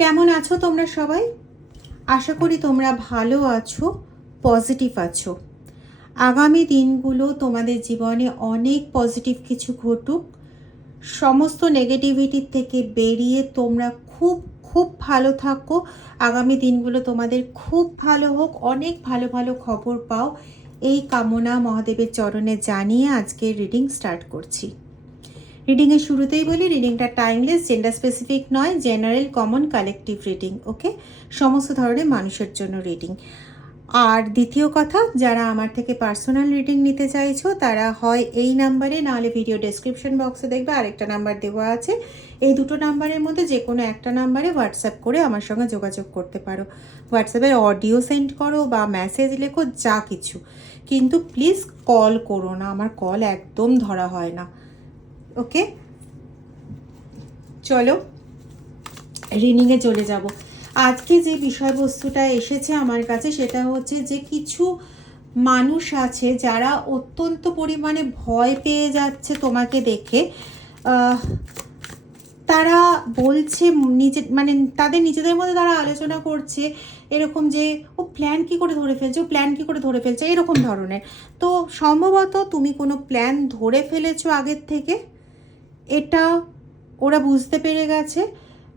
কেমন আছো তোমরা সবাই? আশা করি তোমরা ভালো আছো, পজিটিভ আছো। আগামী দিনগুলো তোমাদের জীবনে অনেক পজিটিভ কিছু ঘটুক, সমস্ত নেগেটিভিটির থেকে বেরিয়ে তোমরা খুব খুব ভালো থাকো। আগামী দিনগুলো তোমাদের খুব ভালো হোক, অনেক ভালো ভালো খবর পাও, এই কামনা মহাদেবের চরণে জানিয়ে আজকে রিডিং স্টার্ট করছি। রিডিংয়ের শুরুতেই বলি, রিডিংটা টাইমলেস, জেন্ডার স্পেসিফিক নয়, জেনারেল, কমন, কালেকটিভ রিডিং। ওকে, সমস্ত ধরনের মানুষের জন্য রিডিং। আর দ্বিতীয় কথা, যারা আমার থেকে পার্সোনাল রিডিং নিতে চাইছো তারা হয় এই নাম্বারে, নাহলে ভিডিও ডেসক্রিপশন বক্সে দেখবে আরেকটা নাম্বার দেওয়া আছে। এই দুটো নাম্বারের মধ্যে যে কোনো একটা নাম্বারে হোয়াটসঅ্যাপ করে আমার সঙ্গে যোগাযোগ করতে পারো। হোয়াটসঅ্যাপে অডিও সেন্ড করো বা মেসেজ লেখো, যা কিছু, কিন্তু প্লিজ কল করো না, আমার কল একদম ধরা হয় না। ওকে, চলো রিডিংয়ে চলে যাব। আজকে যে বিষয়বস্তুটা এসেছে আমার কাছে সেটা হচ্ছে যে কিছু মানুষ আছে যারা অত্যন্ত পরিমাণে ভয় পেয়ে যাচ্ছে তোমাকে দেখে। তারা বলছে মানে তাদের নিজেদের মধ্যে তারা আলোচনা করছে এরকম যে ও প্ল্যান কী করে ধরে ফেলছে, ও প্ল্যান কী করে ধরে ফেলছে, এরকম ধরনের। তো সম্ভবত তুমি কোনো প্ল্যান ধরে ফেলেছো আগের থেকে, এটা ওরা বুঝতে পেরে গেছে,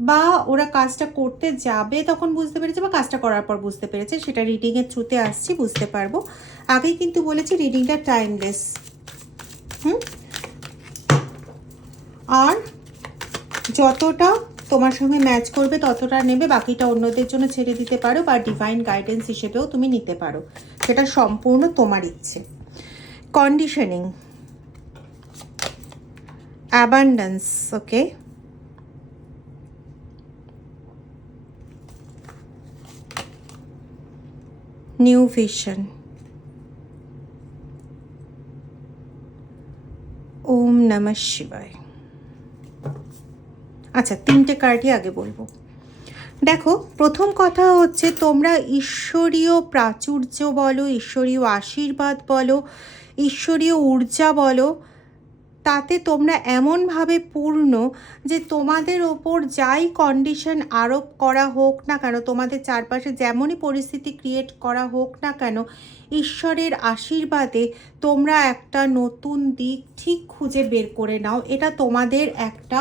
বা ওরা কাজটা করতে যাবে তখন বুঝতে পেরেছে, বা কাজটা করার পর বুঝতে পেরেছে। সেটা রিডিংয়ের থ্রুতে আসছি, বুঝতে পারবো। আগেই কিন্তু বলেছি রিডিংটা টাইমলেস। আর যতটা তোমার সঙ্গে ম্যাচ করবে ততটা নেবে, বাকিটা অন্যদের জন্য ছেড়ে দিতে পারো, বা ডিভাইন গাইডেন্স হিসেবেও তুমি নিতে পারো, সেটা সম্পূর্ণ তোমার ইচ্ছে। কন্ডিশনিং, অ্যাবান্ডেন্স, ওকে, নিউ ভিশন, ওম নমঃ শিবায়। আচ্ছা, তিনটে কার্ডই আগে বলবো। দেখো, প্রথম কথা হচ্ছে তোমরা ঈশ্বরীয় প্রাচুর্য বলো, ঈশ্বরীয় আশীর্বাদ বলো, ঈশ্বরীয় ঊর্জা বলো, তাতে তোমরা এমনভাবে পূর্ণ যে তোমাদের ওপর যাই কন্ডিশন আরোপ করা হোক না কেন, তোমাদের চারপাশে যেমনই পরিস্থিতি ক্রিয়েট করা হোক না কেন, ঈশ্বরের আশীর্বাদে তোমরা একটা নতুন দিক ঠিক খুঁজে বের করে নাও। এটা তোমাদের একটা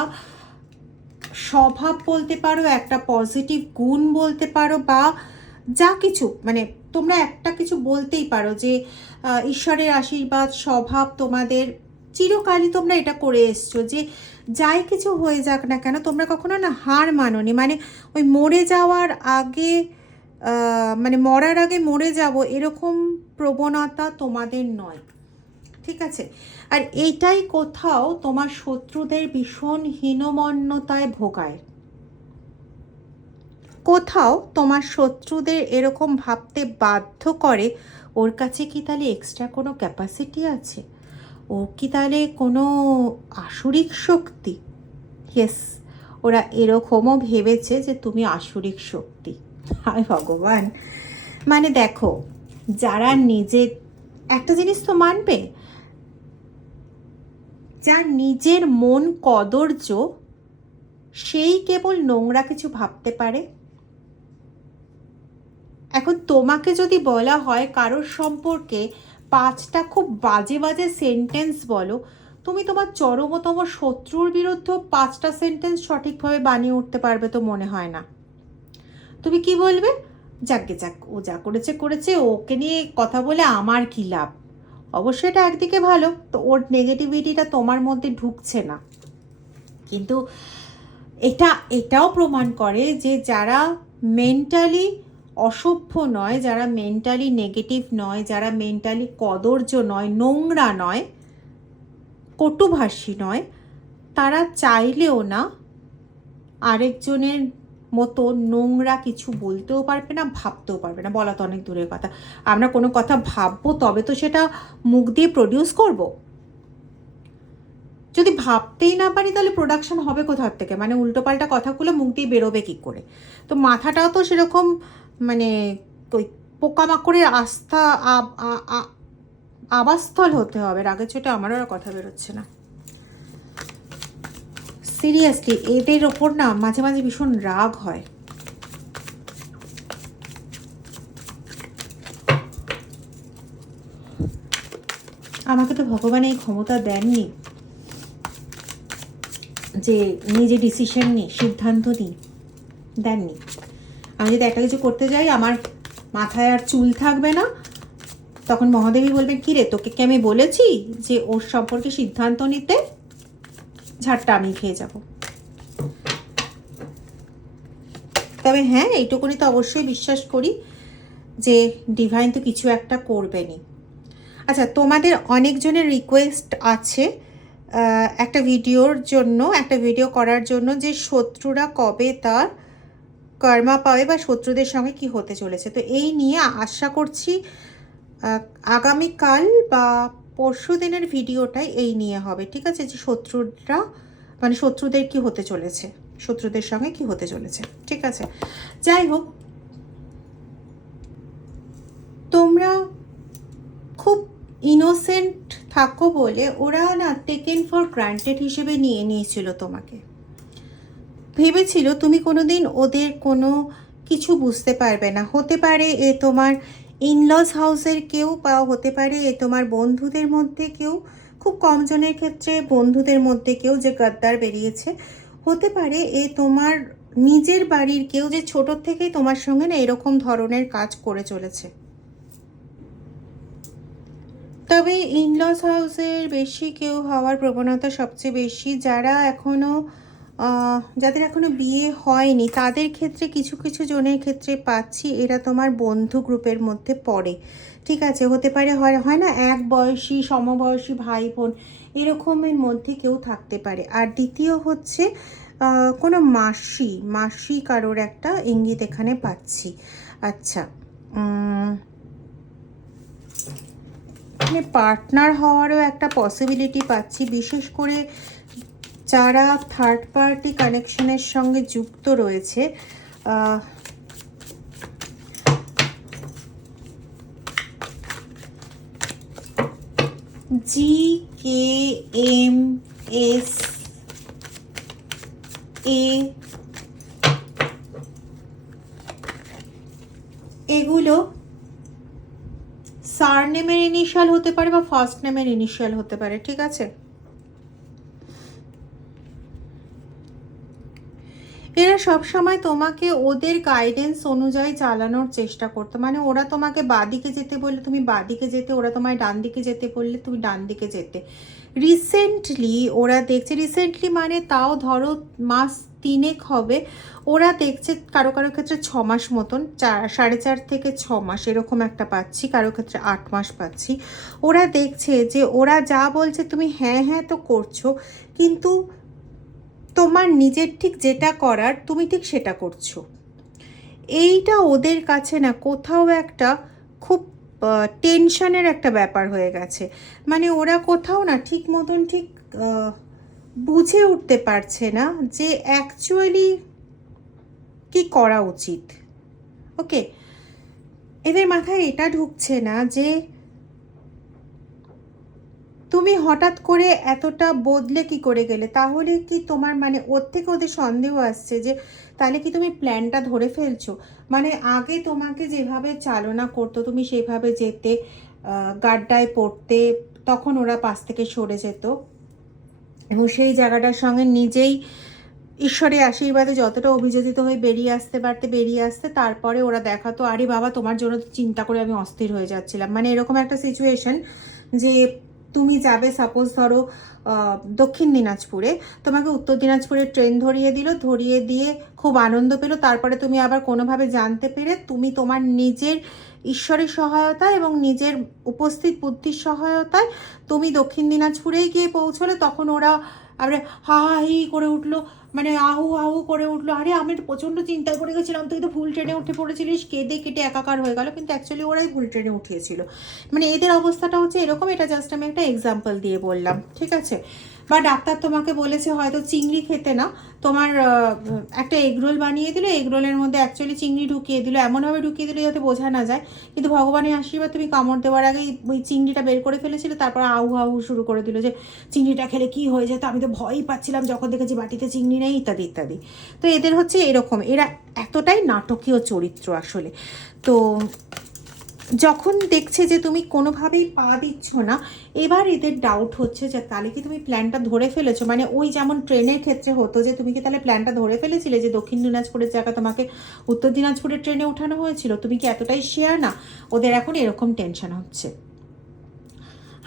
স্বভাব বলতে পারো, একটা পজিটিভ গুণ বলতে পারো, বা যা কিছু, মানে তোমরা একটা কিছু বলতেই পারো যে ঈশ্বরের আশীর্বাদ স্বভাব তোমাদের চিরকালই তোমরা এটা করে এসছো, যে যাই কিছু হয়ে যাক না কেন তোমরা কখনো না হার মানোনি। মানে ওই মরে যাওয়ার আগে, মানে মরার আগে মরে যাব এরকম প্রবণতা তোমাদের নয়, ঠিক আছে? আর এইটাই কোথাও তোমার শত্রুদের ভীষণ হীনমন্যতায় ভোগায়। কোথাও তোমার শত্রুদের এরকম ভাবতে বাধ্য করে, ওর কাছে কি তাহলে এক্সট্রা কোনো ক্যাপাসিটি আছে, ও কি তাহলে কোনো আসুরিক শক্তি? ইয়েস, ওরা এরকমও ভেবেছে যে তুমি আসুরিক শক্তি। হায় ভগবান! মানে দেখো, যারা নিজে, একটা জিনিস তো মানবে, যার নিজের মন কদর্য সেই কেবল নোংরা কিছু ভাবতে পারে। এখন তোমাকে যদি বলা হয় কারোর সম্পর্কে 5টা খুব বাজে বাজে সেন্টেন্স বলো, তুমি তোমার চরমতম শত্রুর বিরুদ্ধেও 5টা সেন্টেন্স সঠিকভাবে বানিয়ে উঠতে পারবে তো মনে হয় না। তুমি কি বলবে? যাকগে যাক, ও যা করেছে করেছে, ওকে নিয়ে কথা বলে আমার কী লাভ। অবশ্যই এটা একদিকে ভালো, তো ওর নেগেটিভিটিটা তোমার মধ্যে ঢুকছে না। কিন্তু এটাও প্রমাণ করে যে যারা মেন্টালি অসভ্য নয়, যারা মেন্টালি নেগেটিভ নয়, যারা মেন্টালি কদর্য নয়, নোংরা নয়, কটুভাষী নয়, তারা চাইলেও না আরেকজনের মতো নোংরা কিছু বলতেও পারবে না, ভাবতেও পারবে না। বলা তো অনেক দূরের কথা, আমরা কোনো কথা ভাববো তবে তো সেটা মুখ দিয়ে প্রডিউস করব। যদি ভাবতেই না পারি তাহলে প্রোডাকশন হবে কোথার থেকে? মানে উল্টোপাল্টা কথাগুলো মুখ দিয়ে বেরোবে কী করে? তো মাথাটাও তো সেরকম, মানে ওই পোকামাকড়ের আবাসস্থল হতে হবে। রাগের চোটে আমারও আর কথা বেরোচ্ছে না। সিরিয়াসলি এদের ওপর না মাঝে মাঝে ভীষণ রাগ হয়। আমাকে তো ভগবান এই ক্ষমতা দেননি যে নিজে ডিসিশন নিই, সিদ্ধান্ত নিই, দেননি। আমি যদি একটা কিছু করতে যাই আমার মাথায় আর চুল থাকবে না, তখন মহাদেবী বলবেন কী রে তোকে কি আমি বলেছি যে ওর সম্পর্কে সিদ্ধান্ত নিতে, ঝাড়টা আমি খেয়ে যাব। তবে হ্যাঁ, এইটুকুনি তো অবশ্যই বিশ্বাস করি যে ডিভাইন তো কিছু একটা করবেনই। আচ্ছা, তোমাদের অনেকজনের রিকোয়েস্ট আছে একটা ভিডিওর জন্য, একটা ভিডিও করার জন্য, যে শত্রুরা কবে তার কর্মা পাবে বা শত্রুদের সঙ্গে কি হতে চলেছে। তো এই নিয়ে আশা করছি আগামীকাল বা পরশু দিনের ভিডিওটাই এই নিয়ে হবে, ঠিক আছে? যে শত্রুরা মানে শত্রুদের কি হতে চলেছে, শত্রুদের সঙ্গে কি হতে চলেছে, ঠিক আছে? যাই হোক, তোমরা খুব ইনোসেন্ট থাকো বলে ওরা না টেকেন ফর গ্রান্টেড হিসেবে নিয়ে নিয়েছিল তোমাকে। ভেবেছিল তুমি কোনোদিন ওদের কোনো কিছু বুঝতে পারবে না। হতে পারে এ তোমার ইনলস হাউসের কেউ, বা হতে পারে এ তোমার বন্ধুদের মধ্যে কেউ, খুব কম জনের ক্ষেত্রে বন্ধুদের মধ্যে কেউ যে গাদ্দার বেরিয়েছে। হতে পারে এ তোমার নিজের বাড়ির কেউ, যে ছোটোর থেকেই তোমার সঙ্গে না এরকম ধরনের কাজ করে চলেছে। তবে ইনলস হাউসের বেশি কেউ হওয়ার প্রবণতা সবচেয়ে বেশি যারা যাদের এখনও বিয়ে হয়নি, তাদের ক্ষেত্রে কিছু কিছু জনের ক্ষেত্রে পাচ্ছি এরা তোমার বন্ধু গ্রুপের মধ্যে পড়ে, ঠিক আছে? হতে পারে হয় না এক বয়সী সমবয়সী ভাই বোন এরকমের মধ্যে কেউ থাকতে পারে। আর দ্বিতীয় হচ্ছে কোনো মাসি কারোর একটা ইঙ্গিত এখানে পাচ্ছি। আচ্ছা, পার্টনার হওয়ারও একটা পসিবিলিটি পাচ্ছি, বিশেষ করে যারা থার্ড পার্টি কানেকশনের সঙ্গে যুক্ত রয়েছে। GKMSA এগুলো সারনেমের ইনিশিয়াল হতে পারে বা ফার্স্ট নেমের ইনিশিয়াল হতে পারে, ঠিক আছে? এরা সবসময় তোমাকে ওদের গাইডেন্স অনুযায়ী চালানোর চেষ্টা করতো। মানে ওরা তোমাকে বাঁদিকে যেতে বললে তুমি বাঁদিকে যেতে, ওরা তোমায় ডান দিকে যেতে বললে তুমি ডান দিকে যেতে। রিসেন্টলি ওরা দেখছে, রিসেন্টলি মানে তাও ধরো মাস 3 হবে, ওরা দেখছে কারো কারো ক্ষেত্রে 6 মাস মতন, 4.5 থেকে 6 মাস এরকম একটা পাচ্ছি, কারো ক্ষেত্রে 8 মাস পাচ্ছি। ওরা দেখছে যে ওরা যা বলছে তুমি হ্যাঁ হ্যাঁ তো করছো, কিন্তু তোমার নিজের ঠিক যেটা করার তুমি ঠিক সেটা করছো। এইটা ওদের কাছে না কোথাও একটা খুব টেনশনের একটা ব্যাপার হয়ে গেছে। মানে ওরা কোথাও না ঠিক মতন ঠিক বুঝে উঠতে পারছে না যে অ্যাকচুয়ালি কি করা উচিত। ওকে, এদের মাথায় এটা ঢুকছে না যে তুমি হঠাৎ করে এতটা বদলে কি করে গেলে। তাহলে কি তোমার মানে ওর থেকে ওদের সন্দেহ আসছে যে তাহলে কি তুমি প্ল্যানটা ধরে ফেলছো। মানে আগে তোমাকে যেভাবে চালনা করতো তুমি সেভাবে যেতে, গাড্ডায় পড়তে, তখন ওরা পাশ থেকে সরে যেত এবং সেই জায়গাটার সঙ্গে নিজেই ঈশ্বরের আশীর্বাদে যতটা অভিযোজিত হয়ে বেরিয়ে আসতে তারপরে ওরা দেখাতো আরে বাবা তোমার জন্য চিন্তা করে আমি অস্থির হয়ে যাচ্ছিলাম। মানে এরকম একটা সিচুয়েশন যে তুমি যাবে সাপোজ ধরো দক্ষিণ দিনাজপুরে, তোমাকে উত্তর দিনাজপুরে ট্রেন ধরিয়ে দিয়ে খুব আনন্দ পেলো, তারপরে তুমি আবার কোনোভাবে জানতে পেরে তুমি তোমার নিজের ঈশ্বরের সহায়তায় এবং নিজের উপস্থিত বুদ্ধির সহায়তায় তুমি দক্ষিণ দিনাজপুরেই গিয়ে পৌঁছলে, তখন ওরা আবার হা হা হি করে উঠলো, মানে আহু আহু করে উঠলো, আরে আমি প্রচণ্ড চিন্তা করে গেছিলাম, তুই তো ভুল ট্রেনে উঠে পড়েছিলিস, কেটে একাকার হয়ে গেল, কিন্তু অ্যাকচুয়ালি ওরাই ভুল ট্রেনে উঠিয়েছিল। মানে এদের অবস্থাটা হচ্ছে এরকম, এটা জাস্ট আমি একটা এক্সাম্পল দিয়ে বললাম, ঠিক আছে? বা ডাক্তার তোমাকে বলেছে হয়তো চিংড়ি খেতে না, তোমার একটা এগরোল বানিয়ে দিল, এগরোলের মধ্যে অ্যাকচুয়ালি চিংড়ি ঢুকিয়ে দিল, এমনভাবে ঢুকিয়ে দিল যাতে বোঝা না যায়, কিন্তু ভগবানের আশীর্বাদ তুমি কামড় দেওয়ার আগেই ওই চিংড়িটা বের করে ফেলেছিলে, তারপর আহু আহু শুরু করে দিল যে চিংড়িটা খেলে কি হয়ে যেত, আমি তো ভয়ই পাচ্ছিলাম যখন দেখেছি বাটিতে চিংড়ি নেই, ইত্যাদি ইত্যাদি। তো এদের হচ্ছে এরকম, এরা এতটাই নাটকীয় চরিত্র আসলে। তো যখন দেখছে যে তুমি কোনোভাবেই পা দিচ্ছ না, এবার এদের ডাউট হচ্ছে যে তাহলে কি তুমি প্ল্যানটা ধরে ফেলেছো। মানে ওই যেমন ট্রেনের ক্ষেত্রে হতো যে তুমি কি তাহলে প্ল্যানটা ধরে ফেলেছিলে যে দক্ষিণ দিনাজপুরের জায়গা তোমাকে উত্তর দিনাজপুরের ট্রেনে ওঠানো হয়েছিল, তুমি কি এতটাই শেয়ার না। ওদের এখন এরকম টেনশন হচ্ছে।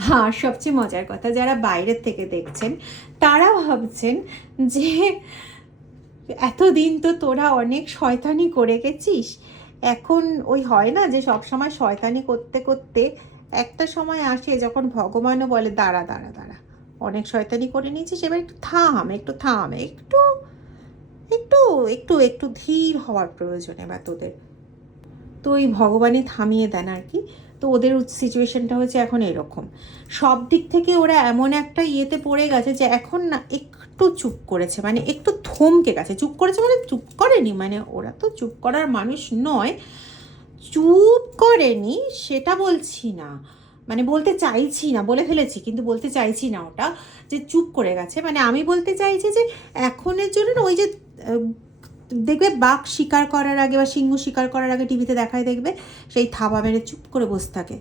হ্যাঁ, সবচেয়ে মজার কথা, যারা বাইরের থেকে দেখছেন তারা ভাবছেন যে এতদিন তো তোরা অনেক শয়তানি করে গেছিস, এখন ওই হয় না যে সব সময় শয়তানি করতে করতে একটা সময় আসে যখন ভগবানও বলে দাঁড়া দাঁড়া দাঁড়া, অনেক শয়তানি করে নিয়েছিস, এবার একটু থাম, একটু থাম, একটু একটু একটু একটু ধীর হওয়ার প্রয়োজন এবার তোদের। তো ওই ভগবানই থামিয়ে দেন আর কি। তো ওদের সিচুয়েশনটা হচ্ছে এখন এরকম, সব দিক থেকে ওরা এমন একটা ইয়েতে পড়ে গেছে যে এখন না একটু চুপ করেছে, মানে একটু থমকে গেছে। চুপ করেছে মানে চুপ করেনি, মানে ওরা তো চুপ করার মানুষ নয়, চুপ করেনি সেটা বলছি না, মানে বলতে চাইছি না, বলে ফেলেছি কিন্তু বলতে চাইছি না ওটা যে চুপ করে গেছে। মানে আমি বলতে চাইছি যে এখনের জন্য না ওই যে দেখবে বাঘ শিকার করার আগে বা সিংহ শিকার করার আগে টিভিতে দেখায়, দেখবে সেই থাবা মেরে চুপ করে বসে থাকে,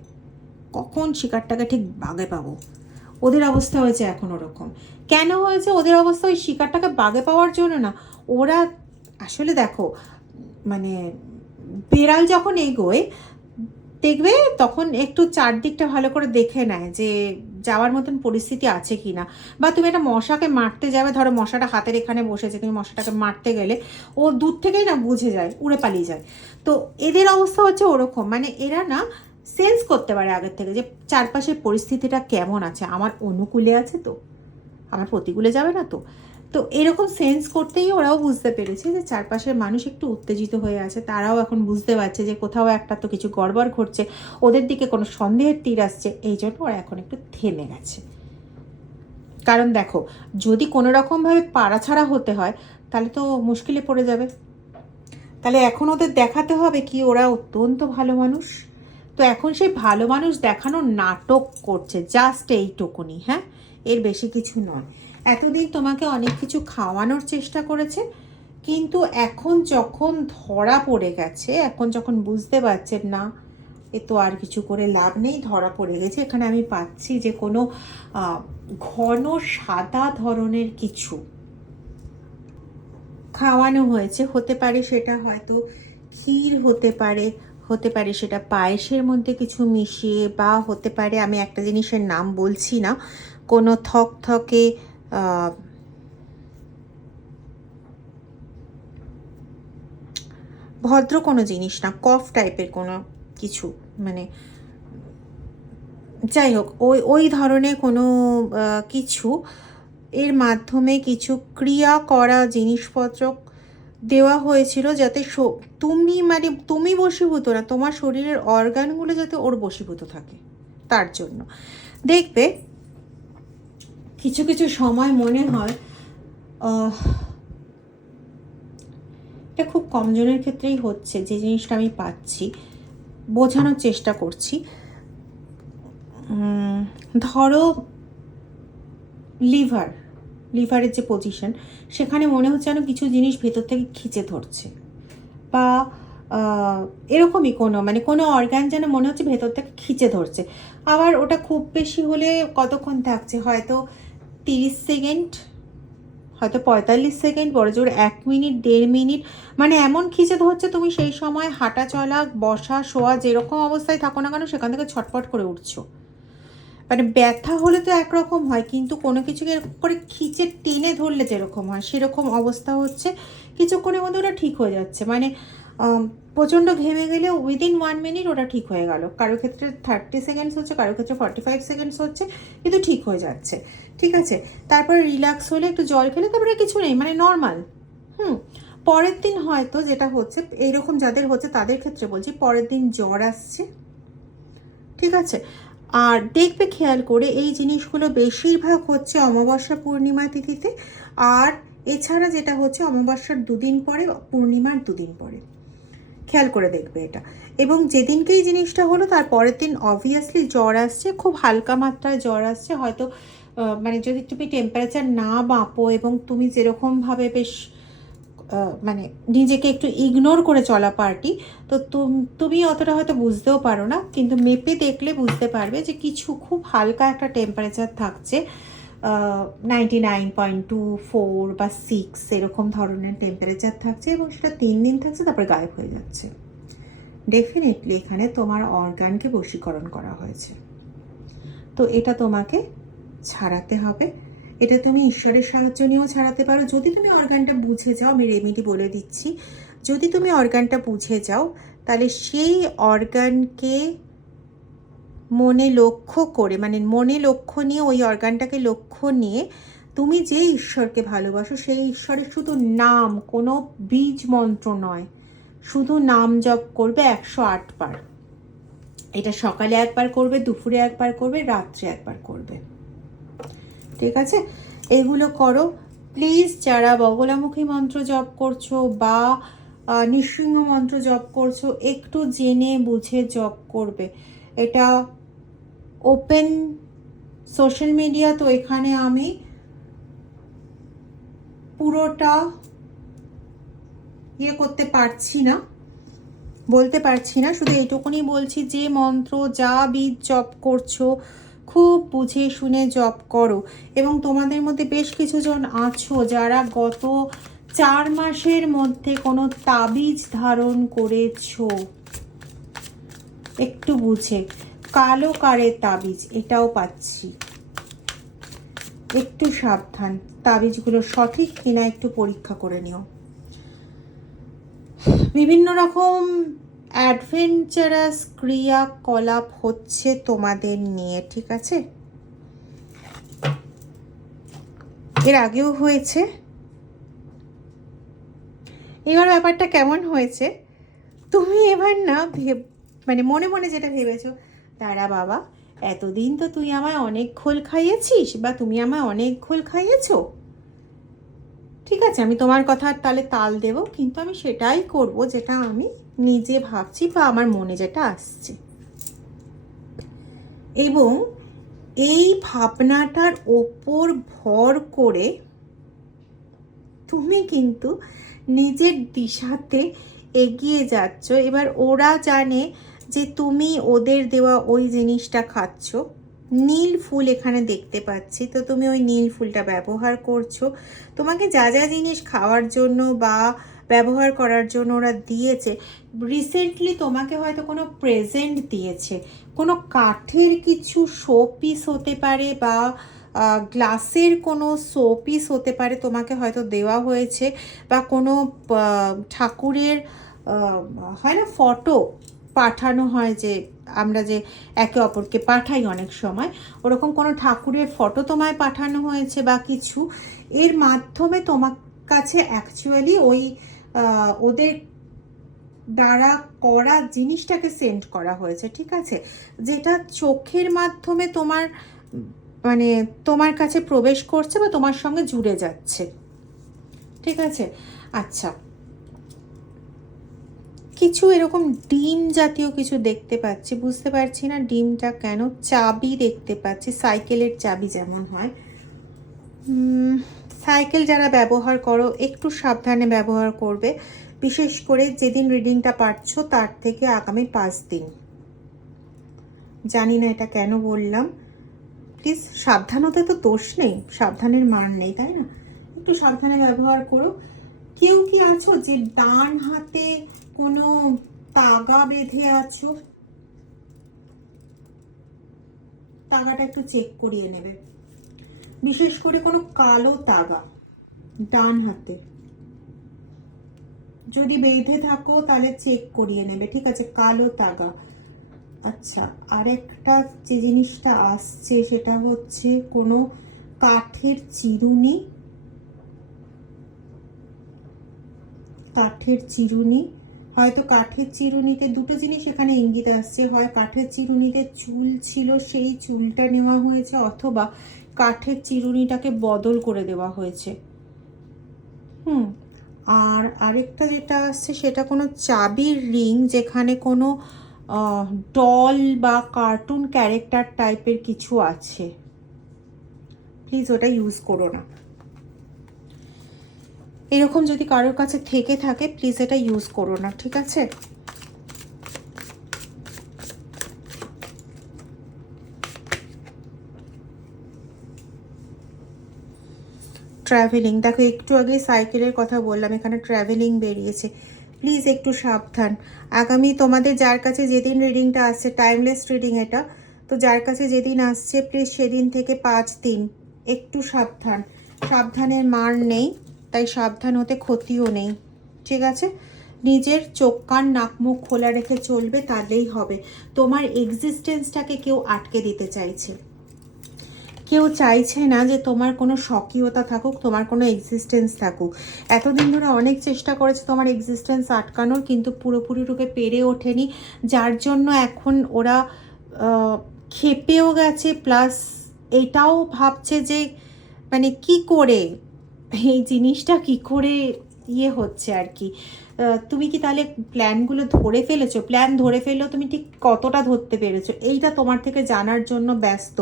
কখন শিকারটাকে ঠিক বাগে পাবো। ওদের অবস্থা হয়েছে এখন ওরকম। কেন হয়েছে ওদের অবস্থা? ওই শিকারটাকে বাগে পাওয়ার জন্য না, ওরা আসলে দেখো মানে বিড়াল যখন এগোয় দেখবে তখন একটু চারদিকটা ভালো করে দেখে নেয় যে যাওয়ার মতন পরিস্থিতি আছে কি না। বা তুমি একটা মশাকে মারতে যাবে, ধরো মশাটা হাতের এখানে বসেছে, তুমি মশাটাকে মারতে গেলে ও দূর থেকেই না বুঝে যায়, উড়ে পালিয়ে যায়। তো এদের অবস্থা হচ্ছে ওরকম, মানে এরা না সেন্স করতে পারে আগের থেকে যে চারপাশের পরিস্থিতিটা কেমন আছে, আমার অনুকূলে আছে তো, আমার প্রতিকূলে যাবে না তো। তো এরকম সেন্স করতেই ওরাও বুঝতে পেরেছে যে চারপাশের মানুষ একটু উত্তেজিত হয়ে আছে, তারাও এখন বুঝতে পারছে যে কোথাও একটা তো কিছু গড়বড় ঘটছে, ওদের দিকে কোনো সন্দেহের তীর আসছে, এই জন্য ওরা এখন একটু থেমে গেছে। কারণ দেখো যদি কোনো রকমভাবে পাড়াছাড়া হতে হয় তাহলে তো মুশকিলে পড়ে যাবে, তাহলে এখন ওদের দেখাতে হবে কি ওরা অত্যন্ত ভালো মানুষ। তো এখন সেই ভালো মানুষ দেখানোর নাটক করছে, জাস্ট এইটুকুনি, হ্যাঁ, এর বেশি কিছু নয়। এতদিন তোমাকে অনেক কিছু খাওয়ানোর চেষ্টা করেছে, কিন্তু এখন যখন ধরা পড়ে গেছে, এখন যখন বুঝতে পারছেন না এ তো আর কিছু করে লাভ নেই, ধরা পড়ে গেছে, এখানে আমি পাচ্ছি যে কোনো ঘন সাদা ধরনের কিছু খাওয়ানো হয়েছে, হতে পারে সেটা হয়তো ক্ষীর হতে পারে, হতে পারে সেটা পায়েসের মধ্যে কিছু মিশিয়ে, বা হতে পারে আমি একটা জিনিসের নাম বলছি না, কোনো থকথকে ভদ্র কোনো জিনিস না, কফ টাইপের কোনো কিছু, মানে যাই হোক ওই ওই ধরনের কোনো কিছু এর মাধ্যমে কিছু ক্রিয়া করা জিনিসপত্র দেওয়া হয়েছিল যাতে তুমি মানে তুমি বশীভূত না, তোমার শরীরের অর্গানগুলো যাতে ওর বশীভূত থাকে, তার জন্য। দেখবে কিছু কিছু সময় মনে হয় এটা খুব কমজনের ক্ষেত্রেই হচ্ছে, যে জিনিসটা আমি পাচ্ছি বোঝানোর চেষ্টা করছি। ধরো লিভারের যে পজিশন, সেখানে মনে হচ্ছে যেন কিছু জিনিস ভেতর থেকে খিচে ধরছে, বা এরকমই কোনো মানে কোনো অর্গান যেন মনে হচ্ছে ভেতর থেকে খিচে ধরছে। আবার ওটা খুব বেশি হলে কতক্ষণ থাকছে, হয়তো 30 সেকেন্ড, হয়তো 45 সেকেন্ড, বড় জোর 1 মিনিট 1.5 মিনিট, মানে এমন খিচে ধরছে তুমি সেই সময় হাঁটা চলা বসা শোয়া যেরকম অবস্থায় থাকো না কেন সেখান থেকে ছটপট করে উঠছো। মানে ব্যথা হলে তো একরকম হয়, কিন্তু কোনো কিছুকে এরকম করে খিচে টেনে ধরলে যেরকম হয় সেরকম অবস্থা হচ্ছে, কিছুক্ষণের মধ্যে ওটা ঠিক হয়ে যাচ্ছে। মানে প্রচণ্ড ঘেমে গেলে উইদিন 1 মিনিট ওটা ঠিক হয়ে গেল, কারোর ক্ষেত্রে 30 সেকেন্ডস হচ্ছে, কারোর ক্ষেত্রে 45 সেকেন্ডস হচ্ছে, কিন্তু ঠিক হয়ে যাচ্ছে, ঠিক আছে। তারপরে রিল্যাক্স হলে একটু জল খেলে তারপরে কিছু নেই, মানে নর্মাল। পরের দিন হয়তো যেটা হচ্ছে এইরকম যাদের হচ্ছে তাদের ক্ষেত্রে বলছি, পরের দিন জ্বর আসছে, ঠিক আছে। আর দেখবে খেয়াল করে এই জিনিসগুলো বেশিরভাগ হচ্ছে অমাবস্যা পূর্ণিমা তিথিতে, আর এছাড়া যেটা হচ্ছে অমাবস্যার 2 দিন পরে, পূর্ণিমার 2 দিন পরে, খেয়াল করে দেখবে এটা। এবং যেদিনকেই জিনিসটা হলো তার পরের দিন অবভিয়াসলি জ্বর আসছে, খুব হালকা মাত্রায় জ্বর আসছে, হয়তো মানে যদি তুমি টেম্পারেচার না মাপো এবং তুমি যেরকমভাবে বেশ মানে নিজেকে একটু ইগনোর করে চলা পার্টি। তো তুমি অতটা হয়তো বুঝতেও পারো না, কিন্তু মেপে দেখলে বুঝতে পারবে যে কিছু খুব হালকা একটা টেম্পারেচার থাকছে, 99.24 বা 6 এরকম ধরনের টেম্পারেচার থাকছে, এবং সেটা 3 দিন থাকছে, তারপরে গায়েব হয়ে যাচ্ছে। ডেফিনেটলি এখানে তোমার অর্গানকে বশীকরণ করা হয়েছে। তো এটা তোমাকে ছাড়াতে হবে। এটা তুমি ঈশ্বরের সাহায্য নিয়েও ছাড়াতে পারো। যদি তুমি অর্গানটা বুঝে যাও, আমি রেমেডি বলে দিচ্ছি, যদি তুমি অর্গানটা বুঝে যাও, তাহলে সেই অর্গানকে মনে লক্ষ্য করে, মানে মনে লক্ষ্য নিয়ে, ওই অর্গানটাকে লক্ষ্য নিয়ে তুমি যে ঈশ্বরকে ভালোবাসো সেই ঈশ্বরের শুধু নাম, কোনো বীজ মন্ত্র নয়, শুধু নাম জপ করবে 108 বার। এটা সকালে একবার করবে, দুপুরে একবার করবে, রাত্রে একবার করবে, ঠিক আছে? এগুলো করো প্লিজ। যারা বগলামুখী মন্ত্র জপ করছো বা নৃসিংহ মন্ত্র জপ করছো, একটু জেনে বুঝে জপ করবে। এটা ওপেন সোশ্যাল মিডিয়া, তো এখানে আমি পুরোটা করতে পারছি না, বলতে পারছি না, শুধু এইটুকুনি বলছি যে মন্ত্র যা বীজ জপ করছো খুব বুঝে শুনে জপ করো। এবং তোমাদের মধ্যে বেশ কিছুজন আছো যারা গত 4 মাসের মধ্যে কোনো তাবিজ ধারণ করেছো, একটু বুঝে। কালো কারের তাবিজ এটাও পাচ্ছি, একটু সাবধান, তাবিজগুলো সঠিক কিনা একটু পরীক্ষা করে নিও। বিভিন্ন রকম অ্যাডভেঞ্চারাস ক্রিয়াকলাপ হচ্ছে তোমাদের নিয়ে, ঠিক আছে? এর আগেও হয়েছে। এবার ব্যাপারটা কেমন হয়েছে, তুমি এবার না মানে মনে মনে যেটা ভেবেছো, তারা বাবা এতদিন তো তুই আমায় অনেক ঘোল খাইয়েছিস, বা তুমি আমায় অনেক ঘোল খাইয়েছো, ঠিক আছে আমি তোমার কথা তাহলে তাল দেব, কিন্তু আমি সেটাই করব যেটা আমি নিজে ভাবছি বা আমার মনে যেটা আসছে। এবং এই ভাবনাটার ওপর ভর করে তুমি কিন্তু নিজের দিশাতে এগিয়ে যাচ্ছ। এবার ওরা জানে যে তুমি ওদের দেওয়া ওই জিনিসটা খাচ্ছ। নীল ফুল এখানে দেখতে পাচ্ছি, তো তুমি ওই নীল ফুলটা ব্যবহার করছো। তোমাকে যা যা জিনিস খাওয়ার জন্য বা ব্যবহার করার জন্য ওরা দিয়েছে, রিসেন্টলি তোমাকে হয়তো কোনো প্রেজেন্ট দিয়েছে, কোনো কাঠের কিছু শো পিস হতে পারে বা গ্লাসের কোনো শো পিস হতে পারে, তোমাকে হয়তো দেওয়া হয়েছে, বা কোনো ঠাকুরের হয় না ফটো পাঠানো হয়, যে আমরা যে একে অপরকে পাঠাই অনেক সময়, ওরকম কোনো ঠাকুরের ফটো তোমায় পাঠানো হয়েছে বা কিছু, এর মাধ্যমে তোমার কাছে অ্যাকচুয়ালি ওই ওদের দ্বারা করা জিনিসটাকে সেন্ড করা হয়েছে, ঠিক আছে? যেটা চোখের মাধ্যমে তোমার মানে তোমার কাছে প্রবেশ করছে বা তোমার সঙ্গে জুড়ে যাচ্ছে, ঠিক আছে? আচ্ছা, কিছু এরকম ডিম জাতীয় কিছু দেখতে পাচ্ছি, বুঝতে পারছি না ডিমটা কেন। চাবি দেখতে পাচ্ছি, সাইকেলের চাবি যেমন হয়। সাইকেল যারা ব্যবহার করো একটু সাবধানে ব্যবহার করবে, বিশেষ করে যেদিন রিডিংটা পাচ্ছো তার থেকে আগামী 5 দিন। জানি না এটা কেন বললাম, প্লিজ সাবধানতা তো দোষ নেই, সাবধানের মান নেই, তাই না? একটু সাবধানে ব্যবহার করো। কেউ কি আছো যে ডান হাতে কোনো তাগা বেঁধে আছো? তাগাটা একটু চেক করিয়ে নেবে, বিশেষ করে কোনো কালো তাগা ডান হাতে যদি বেঁধে থাকো তাহলে চেক করিয়ে নেবে, ঠিক আছে? কালো তাগা। আচ্ছা, আরেকটা যে জিনিসটা আসছে সেটা হচ্ছে কোনো কাঠের চিরুনি, কাঠের চিরুনি, হয়তো কাঠের চিরুনিতে দুটো জিনিস এখানে ইঙ্গিত আসছে, হয় কাঠের চিরুনিতে চুল ছিল সেই চুলটা নেওয়া হয়েছে, অথবা কাঠের চিরুনিটাকে বদল করে দেওয়া হয়েছে। আর আরেকটা যেটা আসছে সেটা কোনো চাবির রিং, যেখানে কোনো ডল বা কার্টুন ক্যারেক্টার টাইপের কিছু আছে, প্লিজ ওটা ইউজ করো না। এরকম যদি কারোর কাছে থেকে থাকে প্লিজ এটা ইউজ করো না, ঠিক আছে? ট্রাভেলিং, দেখো একটু আগে সাইকেলের কথা বললাম, এখানে ট্রাভেলিং বেরিয়েছে। প্লিজ একটু সাবধান। আগামী তোমাদের যার কাছে যেদিন রিডিংটা আসছে, টাইমলেস রিডিং এটা, তো যার কাছে যেদিন আসছে প্লিজ সেদিন থেকে 5 দিন একটু সাবধান। সাবধানের মার নেই, তাই সাবধান হতে ক্ষতিও নেই, ঠিক আছে? নিজের চোখ কান নাক মুখ খোলা রেখে চলবে, তাহলেই হবে। তোমার এক্সিস্টেন্সটাকে কেউ আটকে দিতে চাইছে, কেউ চাইছে না যে তোমার কোনো স্বকীয়তা থাকুক, তোমার কোনো এক্সিস্টেন্স থাকুক। এতদিন ধরে অনেক চেষ্টা করেছে তোমার এক্সিস্টেন্স আটকানোর, কিন্তু পুরোপুরি রূপে পেরে ওঠেনি, যার জন্য এখন ওরা ক্ষেপেও গেছে, প্লাস এটাও ভাবছে যে মানে কি করে এই জিনিসটা কি করে ইয়ে হচ্ছে আর কি। তুমি কি তাহলে প্ল্যানগুলো ধরে ফেলেছো? প্ল্যান ধরে ফেললেও তুমি ঠিক কতটা ধরতে পেরেছো, এইটা তোমার থেকে জানার জন্য ব্যস্ত।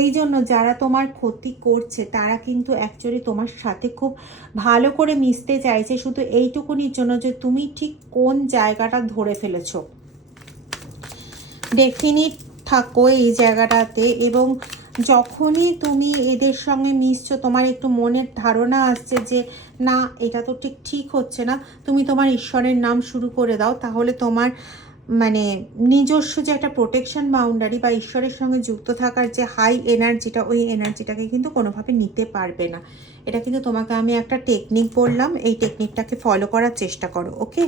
এই জন্য যারা তোমার ক্ষতি করছে তারা কিন্তু অ্যাকচুয়ালি তোমার সাথে খুব ভালো করে মিশতে চাইছে, শুধু এইটুকুনির জন্য যে তুমি ঠিক কোন জায়গাটা ধরে ফেলেছো। ডেফিনিট থাকো এই জায়গাটাতে, এবং যখনই তুমি এদের সঙ্গে মিশছো তোমার একটু মনের ধারণা আসছে যে না এটা তো ঠিক হচ্ছে না, তুমি তোমার ঈশ্বরের নাম শুরু করে দাও, তাহলে তোমার মানে নিজস্ব যে একটা প্রোটেকশন বাউন্ডারি বা ঈশ্বরের সঙ্গে যুক্ত থাকার যে হাই এনার্জিটা, ওই এনার্জিটাকে কিন্তু কোনোভাবে নিতে পারবে না। এটা কিন্তু তোমাকে আমি একটা টেকনিক বললাম, এই টেকনিকটাকে ফলো করার চেষ্টা করো, ওকে?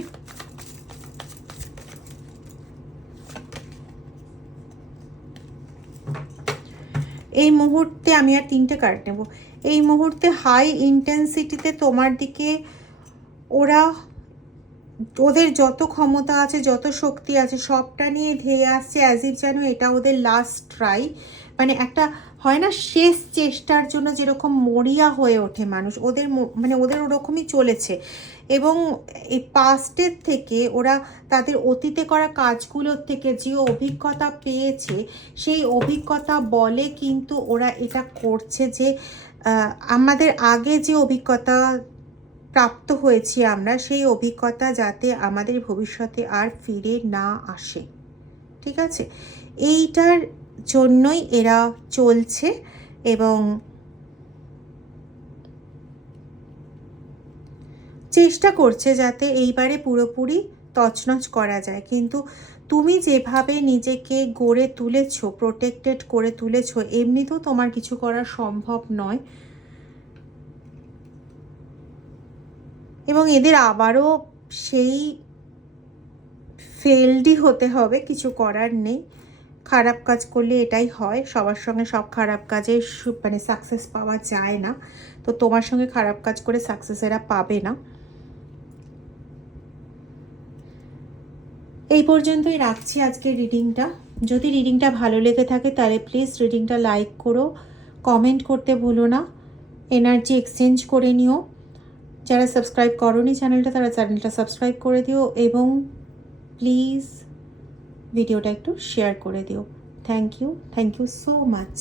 এই মুহূর্তে আমি আর 3টে কার্ড নেব। এই মুহূর্তে হাই ইন্টেন্সিটিতে তোমার দিকে ওরা, ওদের যত ক্ষমতা আছে যত শক্তি আছে সবটা নিয়ে ধেয়ে আসছে, অ্যাজ ইফ যেন এটা ওদের লাস্ট ট্রাই। মানে একটা হয় না শেষ চেষ্টার জন্য যেরকম মরিয়া হয়ে ওঠে মানুষ, ওদের মানে ওদের ওরকমই চলেছে। এবং এই পাস্টের থেকে ওরা তাদের অতীতে করা কাজগুলোর থেকে যে অভিজ্ঞতা পেয়েছে, সেই অভিজ্ঞতা বলে কিন্তু ওরা এটা করছে যে আমাদের আগে যে অভিজ্ঞতা প্রাপ্ত হয়েছি আমরা, সেই অভিজ্ঞতা যাতে আমাদের ভবিষ্যতে আর ফিরে না আসে, ঠিক আছে? এইটার জন্যই এরা চলছে, এবং চেষ্টা করছে যাতে এইবারে পুরোপুরি তছনছ করা যায়। কিন্তু তুমি যেভাবে নিজেকে গড়ে তুলেছো, প্রোটেক্টেড করে তুলেছো, এমনিতেও তোমার কিছু করা সম্ভব নয়। এবং এদের আবারও সেই ফেলডই হতে হবে, কিছু করার নেই। খারাপ কাজ করলে এটাই হয়, সবার সঙ্গে সব খারাপ কাজে মানে সাকসেস পাওয়া যায় না। তো তোমার সঙ্গে খারাপ কাজ করে সাকসেস এরা পাবে না। এই পর্যন্তই রাখছি আজকের রিডিংটা। যদি রিডিংটা ভালো লেগে থাকে তাহলে প্লিজ রিডিংটা লাইক করো, কমেন্ট করতে ভুলো না, এনার্জি এক্সচেঞ্জ করে নিও। যারা সাবস্ক্রাইব করোনি চ্যানেলটা, তারা চ্যানেলটা সাবস্ক্রাইব করে দিও, এবং প্লিজ ভিডিওটা একটু শেয়ার করে দিও। Thank you so much.